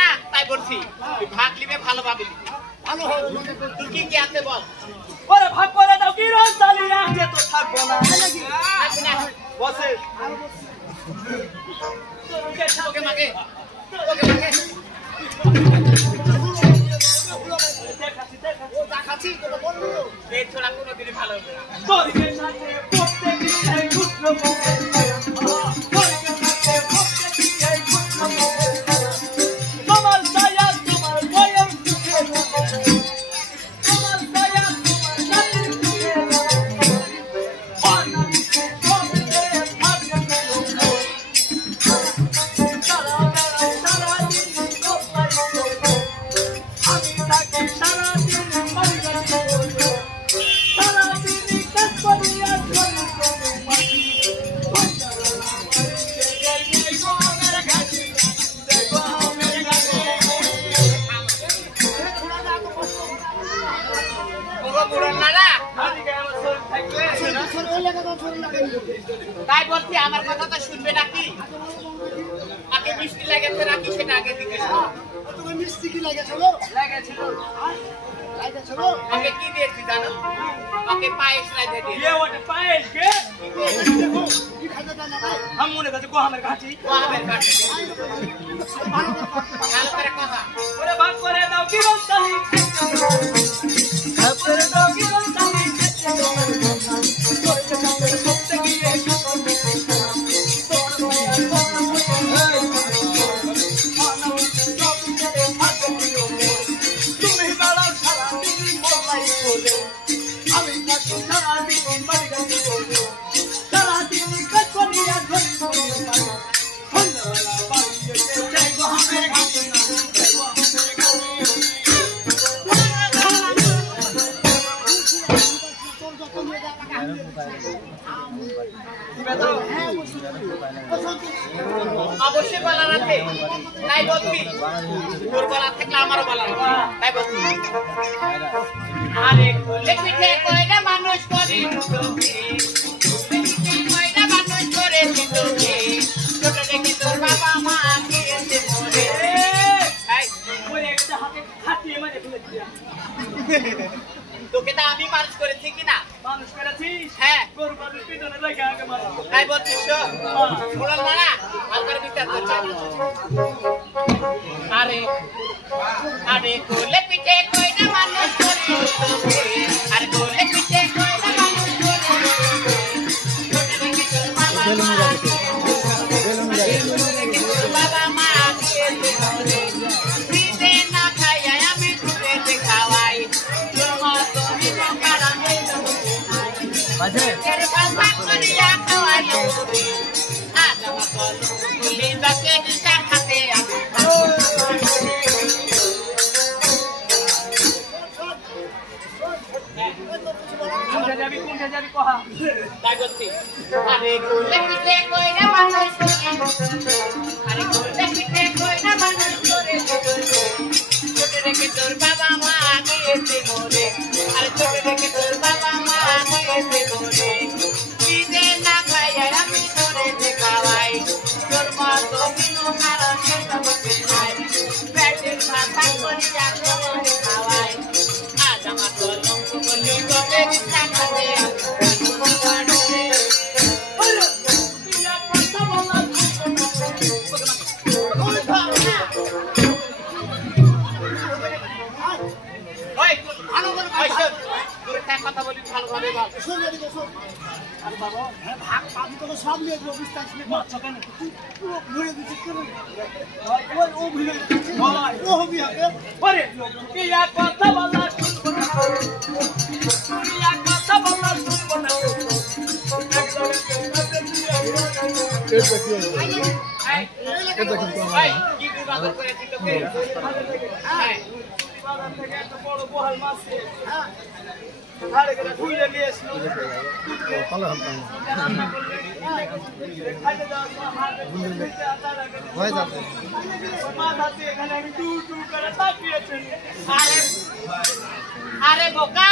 না তাই বলছি ভাগ নিবে ভালোভাবে ভালো হবে তুই কি কি আছে বল ওরে ভাগ করে দাও কি রোজ চালিয়ে আজকে তো থাকবো না বসে ওকে মাগে ওকে মাগে দেখাচ্ছি তোরা বলবো এই ছোড়া কোনোদিনই ভালো হবে না তোরকে সাথে প্রত্যেকদিন এই গুত্র তাই বলছি আমার কথা তো শুনবে নাকি আগে মিষ্টি লাগেছে নাকি সেটা আগে জিজ্ঞেস করো তুমি মিষ্টি কি লাগেছিল লাগেছিল লাগেছিল ওকে কি দিয়েছি জানো ওকে পায়েস লাগে দিয়ে ये वो पाएस के কি খাইতে না ভাই हम मुने কাছে কো আমার কাছে ও আমার কাছে ভালো করে কথা ওরে ভাগ করে দাও কি রোজ চালি ভাগ করে দাও কি রোজ চালি তোরকে সাথে সত্যি গিয়ে তুমি বাড়াও সারা দিন মোলাই করে আমি থাকি সারা দিন বাড়ি গাছে করে সারা দিন কাজ করিয়া ঘরে করিয়া হল্লা বাড়ি যেতে যাই গো আমার কাছে না যাই গো আমার অবশ্যই বলার আছে তাই বলছি তোর বলার থাকলে আমারও বলার আছে তাই বলছি আরে কোলে পিঠে কয়টা মানুষ করি কয়টা মানুষ করে তোকে ছোট দেখে তোর বাবা মা দিয়েছে মরে তাই ওরে একটা হাতে হাতিয়ে মারে ফেলেছি তোকে তো আমি মানুষ করেছি কিনা মানুষ করেছিস হ্যাঁ গরু বাড়ির পিছনে রেখে আগে মারা তাই বলছিস বলার না ভালো করে বিচার করছে আরে আরে কোলে পিঠে কয়টা মানুষ করি তোকে আরে কোলে পিঠে কয়টা মানুষ করি বাবা মা দিয়েছে মরে দিতে না খাইয়া আমি ঘুরে খাওয়াই তোর মা তুমি কারা হইল বাজে এর বাবা করিয়া খাওয়াই আদমা কল বলি বাকে দিশা খাতে কোনটা যাবি কহা তাই বলছি আরে কোলে পিঠে কইরা মানুষ করে আরে কোলে পিঠে কইরা মানুষ করে ছোট রেখে তোর বাবা মা দিয়েছে মরে আরে ছোট রেখে তোর বাবা মা দিয়েছে মরে দিতে না খাইয়া আমি তোরে দেখাওয়াই তোর মা তো বিনো খারা খেতে বসে নাই পেটের মাথা করিয়া তোরে খাওয়াই আজ আমার কলঙ্ক বলি তোকে দিশা খাতে কথা বলি ভালোভাবে বল শুনে দিকে শুন আরে বাবা হ্যাঁ ভাগ পাবি তো সব নিয়ে যাবো বিস্তার নিয়ে মাছ কেন পুরো ঘুরে দিতে কেন ওই ও ভিড়ে ও হবি হবে ওরে কি এক কথা বলা শুনবো না তুই এক কথা বলা শুনবো না কি বিবাদ করেছি তোকে বাজার থেকে একটা বড় বহাল মাছ ধারে করে ধুইলে নিয়ে এসলো তাহলে হালকা রান্না করলে খাইতে দাও হয়ে যাবে মাথাতে এখানে আমি টু টু করে তাকিয়েছি আরে বোকা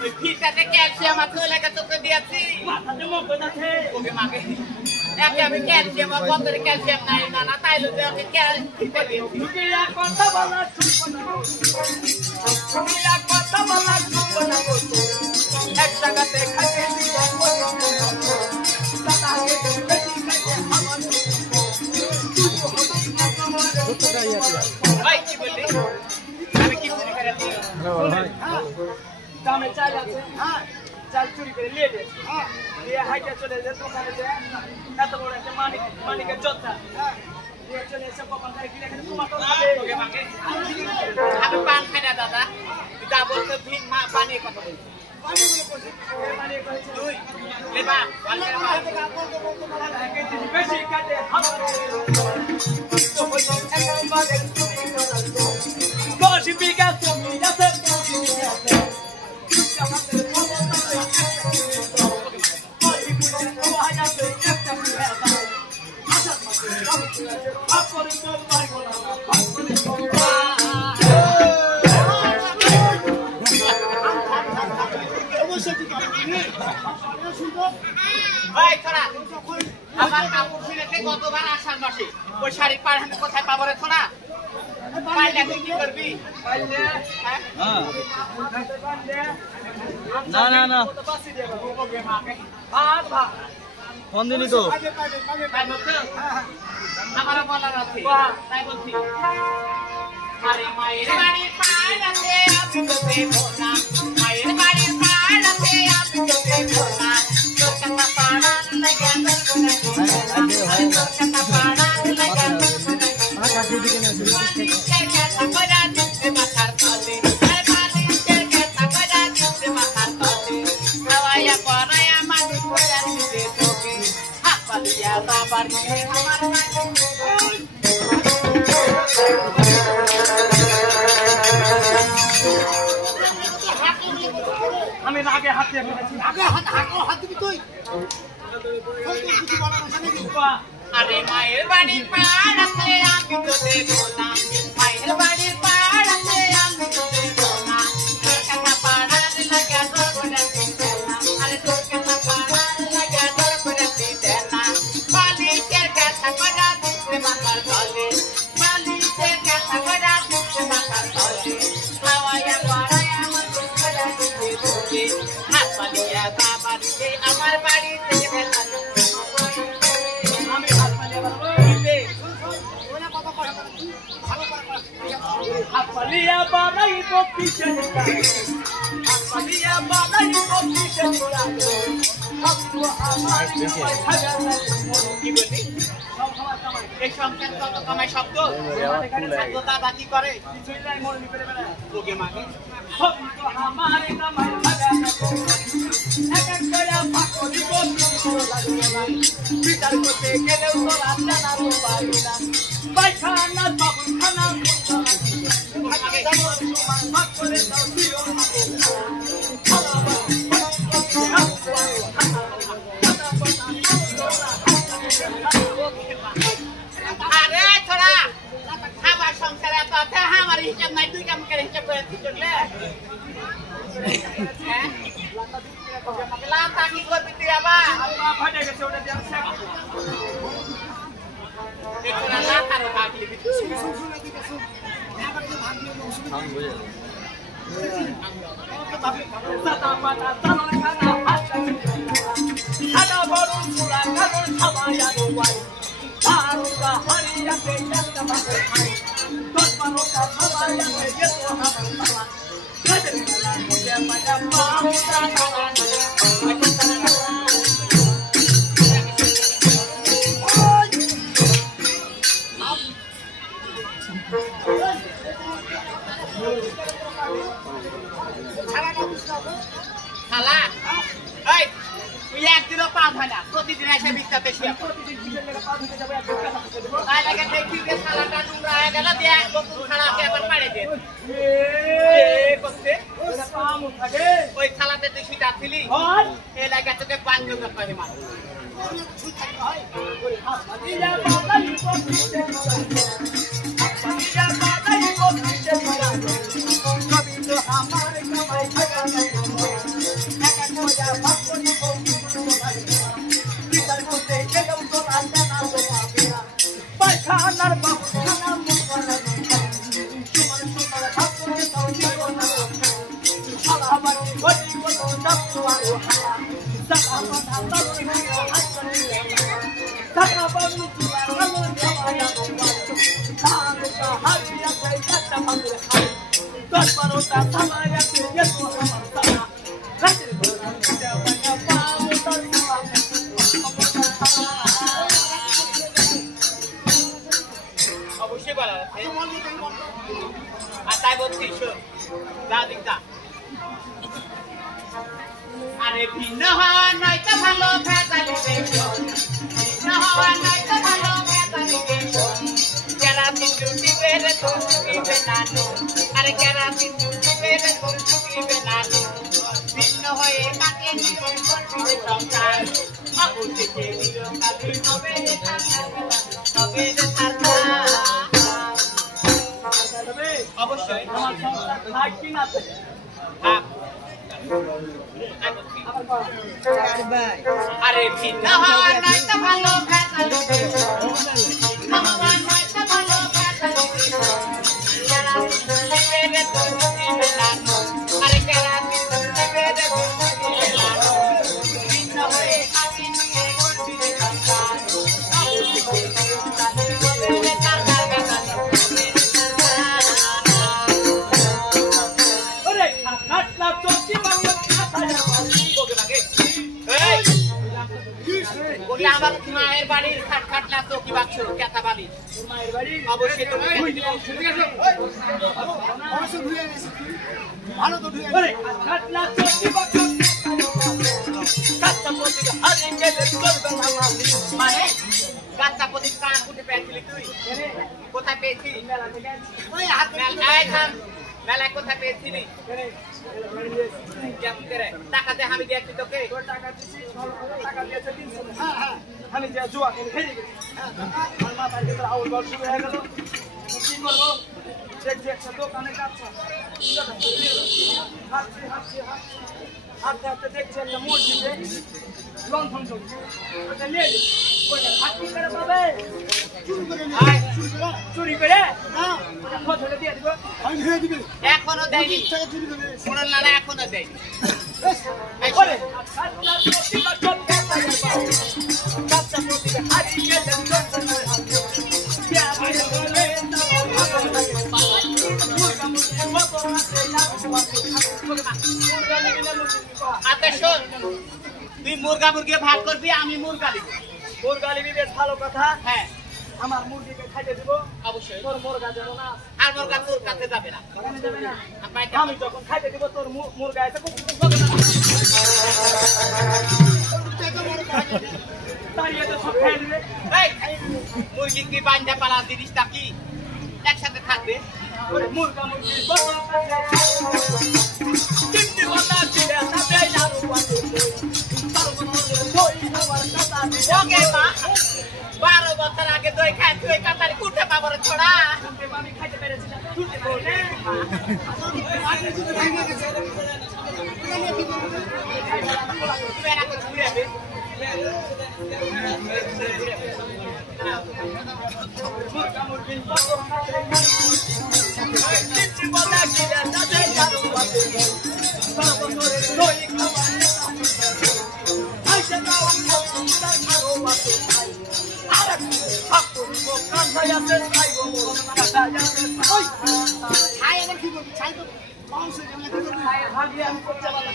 ওই ফিটাতে ক্যালসিয়াম আছে ওই লাগা তোকে দিয়েছি মাথাতে মগজ আছে ওকে মাগে একে আমি ক্যালসিয়াম আর বন্ধরে ক্যালসিয়াম নাই না তাইলে তো ওকে ফিটা দিয়েছি দুকিয়া কথা বলা চুপ না দুকিয়া কথা বলা চুপ না এক জায়গাতে খাইতে দিব তাকে বেশি খাইতে আমার ভাই কি বললি আমি কি চুরি করে দিই দামে চাল আছে হ্যাঁ চাল চুরি করে নিয়ে গেছে দিয়ে হাইটা চলে যায় দোকানে যায় এত বড় একটা মানিকের যোদ্ধা দিয়ে চলে এসে কখন খাই কিনে এখানে টমাটো খাবে ওকে মাগে আমি পান খাই না দাদা যা বলতে ভিন মা বানিয়ে কথা বলছি মানিক কইছে তুই লেবা বালকের মা বেশি কাটে আমার তো হইছে একেবারে চুরি করা দশ বিঘা জমি আছে ভাই তোরা আমার কাপড় ছিঁড়েছে গতবার আষাঢ় মাসে ওই শাড়ি পাড় আমি কোথায় পাবো রে তোরা পাইলে তুই কি করবি হ্যাঁ না না না ভাগ ভাগ কোন দিনই তো তাই বলছো আমারও বলার আছে তাই বলছি আরে মায়ের বাড়ির পাড়াতে আমি তো দেখো না মায়ের বাড়ির পাড়াতে আমি তো দেখো না তোর কথা পাড়ার লাগা তোর কথা পাড়ার লাগা কাটিয়ে দিকে না আমি আগে হাতে ফেলেছি আগে হাত দিবি তুই আরে মায়ের বাড়ির পাড়াতে আমি তো দেখো না মায়ের বাড়ির পাড়াতে আমি তো দেখো না তোর কথা পাড়ার লাগা তোর করে দিতে না আরে তোর কথা পাড়ার লাগা তোর করে দিতে না বালিশের কথা করা দিতে মাথার তলে বালিশের কথা করা দিতে মাথার তলে হাওয়ায়া পাড়ায় আমার দুঃখটা দিতে দিতে হাত পালিয়া বাবারিতে আমার বাড়িতে ফেলা Apalia balai kopi cendera, apalia balai kopi cendera. Aku amari kaya কি বললি এই সংখ্যার কত কামাই শব্দ শব্দ দাদা কি করে ওকে মাগে Aku amari kaya Akan kaya pakoli kopi cendera. Bitar kote kele utola jana rupaina. Baik kana babu kana আরে ছোড়া আমার সংসারে এত আছে আমার হিসাব নাই তুই কেমন করে হিসাব করে চললে হ্যাঁ লাতা কি করবি তুই আবার লাতারও ভাগ নিবি খালা এই তুই একদিনও পা ধয় না প্রতিদিন এসে বিস্তাতে শুয়ে তাই লাগে দেখি যে খালাটা নোংরা হয়ে গেল দিয়ে বকুল খালাকে আবার পাড়ে দিয়ে করতে আমু থাকে ওই থালাতে তুই শুয়ে আসছিলি হয় এই লাগা তোকে পাঞ্জু করে মার দিলা বাবাই বকিতে দিলা বাবাই বকিতে কবি তো আমার কামাই থাকা নাই একা মজা ভাবনি বিতার মধ্যে গেলাম তো আল্লাহ না তো পাবিয়া পায়খানার বাবখানা মুখানা তোমার তোমার ভাবনি তো জীবন আলাবার বলি বলো দাপওয়ারো হালা সালামান আল্লাহ টাকা বাবু তুলা কালো জামায়া তারকা হাজিয়া কাইটা ভাঙলে খাই 10-12টা সামায়াতে যেত আমার সারা রাতের বেলা জামায়া পাবো তার অবশ্যই বলা আর তাই বলছি শোন দাদিকা আরে ভিন্ন হওয়া নয়তো ভালো ভেজালি দেখো ভিন্ন হওয়া নয়তো ভালো ভেজালি দেখো কেরাসিন জুটি বেড়ে তোর চুকিবে নানু আরে কেরাসিন জুটি বেড়ে তোর চুকিবে নানু ভিন্ন হয়ে কাটিয়ে জীবন করবি সংসার অবশেষে চিরকালই হবে রে তবে রে অবশ্যই আমার সংসার খাই কি না আরে ভিন্ন হওয়া নয়তো ভালো ভেজালি দেখো ভিন্ন হওয়া নয়তো ভালো ভেজালি দেখো কেরাসিন জুটি বেড়ে তোর চুকিবে নানু আরে কেরাসিন জুটি বেড়ে তোর চুকিবে নানু ভিন্ন হয়ে কাটিয়ে নিয়ে করবি রে সংসার অবশেষে চিরকালই হবে রে ওরে খাটলা চকি বাংলা খাতায় আমার মায়ের বাড়ির খাট খাটলা চৌকি বাক্স কেতা বাড়ি মায়ের বাড়ি অবশ্যই তুমি ভালো তো ধুয়ে ওরে খাটলা চকি বাংলা কাচ্চা পতি হারি গেলে চলবে না মানে গাছটা প্রতি কান কুটে পেয়েছিলি তুই কোথায় পেয়েছিলি মেলা থেকে ওই হাত মেলায় কোথায় পেয়েছিলি কেমন করে টাকা দিয়ে আমি দিয়েছি তোকে টাকা দিছি টাকা দিয়েছে 300 হ্যাঁ হ্যাঁ আমি যে জুয়া খেলে হেরে গেছি আমার মাথার ভিতরে আউল বল শুরু হয়ে গেল কি করবো দেখছি একটা দোকানে কাছে হাঁটছি হাঁটছি হাঁটতে হাঁটতে দেখছি একটা মসজিদে লণ্ঠন চলছে ওটা নিয়ে ওটা হাঁটতে করে পাবে চুরি করে হ্যাঁ ওটা খোঁজ হলে দিয়ে দিব আমি ধুয়ে দিবি এখনো দেয়নি টাকা চুরি করে শোনার না এখনো দেয়নি এই বলে শোন, কাচ্চা প্রতি হারি গেলে চলবে না আচ্ছা শোন তুই মুরগা মুরগি ভাগ করবি আমি মুরগা দিব মুরগা নিবি বেশ ভালো কথা হ্যাঁ আমার মুরগিকে খাইতে দিব অবশ্যই তোর মুরগা যেন না আর মুরগা তোর কাছে যাবে না ওখানে যাবে না আর বাইরে আমি যখন খাইতে দিব তোর মুরগা এসে তাই এটা সব খাই দিবে এই, মুরগি কি বাঞ্জা পালা জিনিসটা কি একসাথে থাকবে ওরে মুরগা মুরগি বসা চিন্তি বলা দিলে সাথে যাবো ওকে মা 12 বছর আগে দই খাই তুই কাতারি কুটে পাবর ছড়া আমি খাইতে পেরেছি না তুই বলে তুমি এরা করে ঘুরে যাবে মুরগা মুরগি বসা চিন্তি বলা দিলে সাথে যাবো দই খাওয়া আইসা দাও তার খাও বাসে আরে হাকু কাঁথায়াতে খাইবো কাঁথায়াতে ওই ছাই আবার কি করবি ছাই তো মাংস কেমন কি করবি ভাগলে আমি করতে পারলাম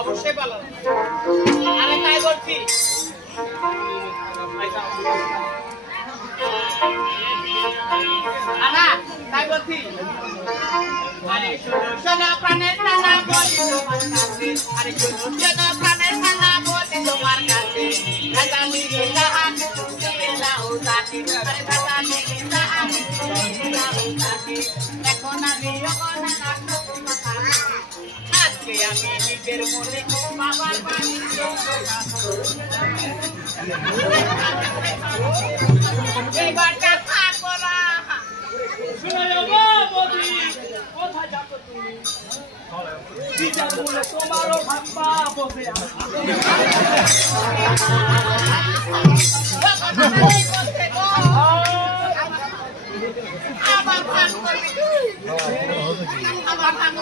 অবশ্যই ভালো আরে তাই বলছি আনা তাই বলছি আরে শোনো শোনো প্রাণের নানা বলি তোমার কাছে আরে শোনো শোনো প্রাণের নানা বলি তোমার কাছে ভেজালি তাহাকে তুমি নাও তাকে আরে ভেজালি তাহাকে তুমি নাও আজকে আমি নিজের মনে বাবার বাড়ি এইবারটা থাকবো না। শুনে যাবো বদি কোথায় যাবো তুমি বিচার বলে তোমারও ভাববা বসে আবার ভাগ করবি তুই আবার ভাগ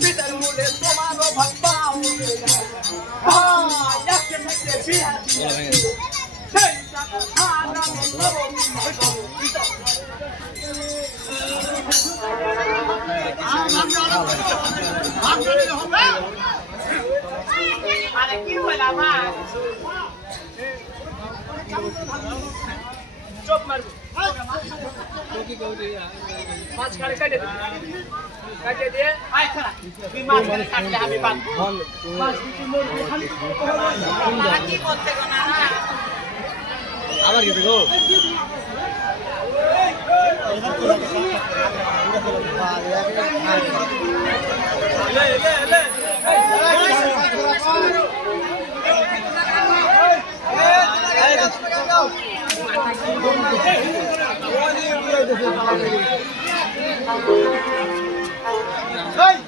বিচার বলে তোমারও ভাববা আরে কি হলো আমার চোখ মারবো মাছ খাড়ে কাটে দিয়ে আয় খালা তুই মাছ ধরে কাটলে আমি বাঁধবো মাছ কিছু মরবো খালি তারা কি করতে গো না আবার গেছে গো Hey!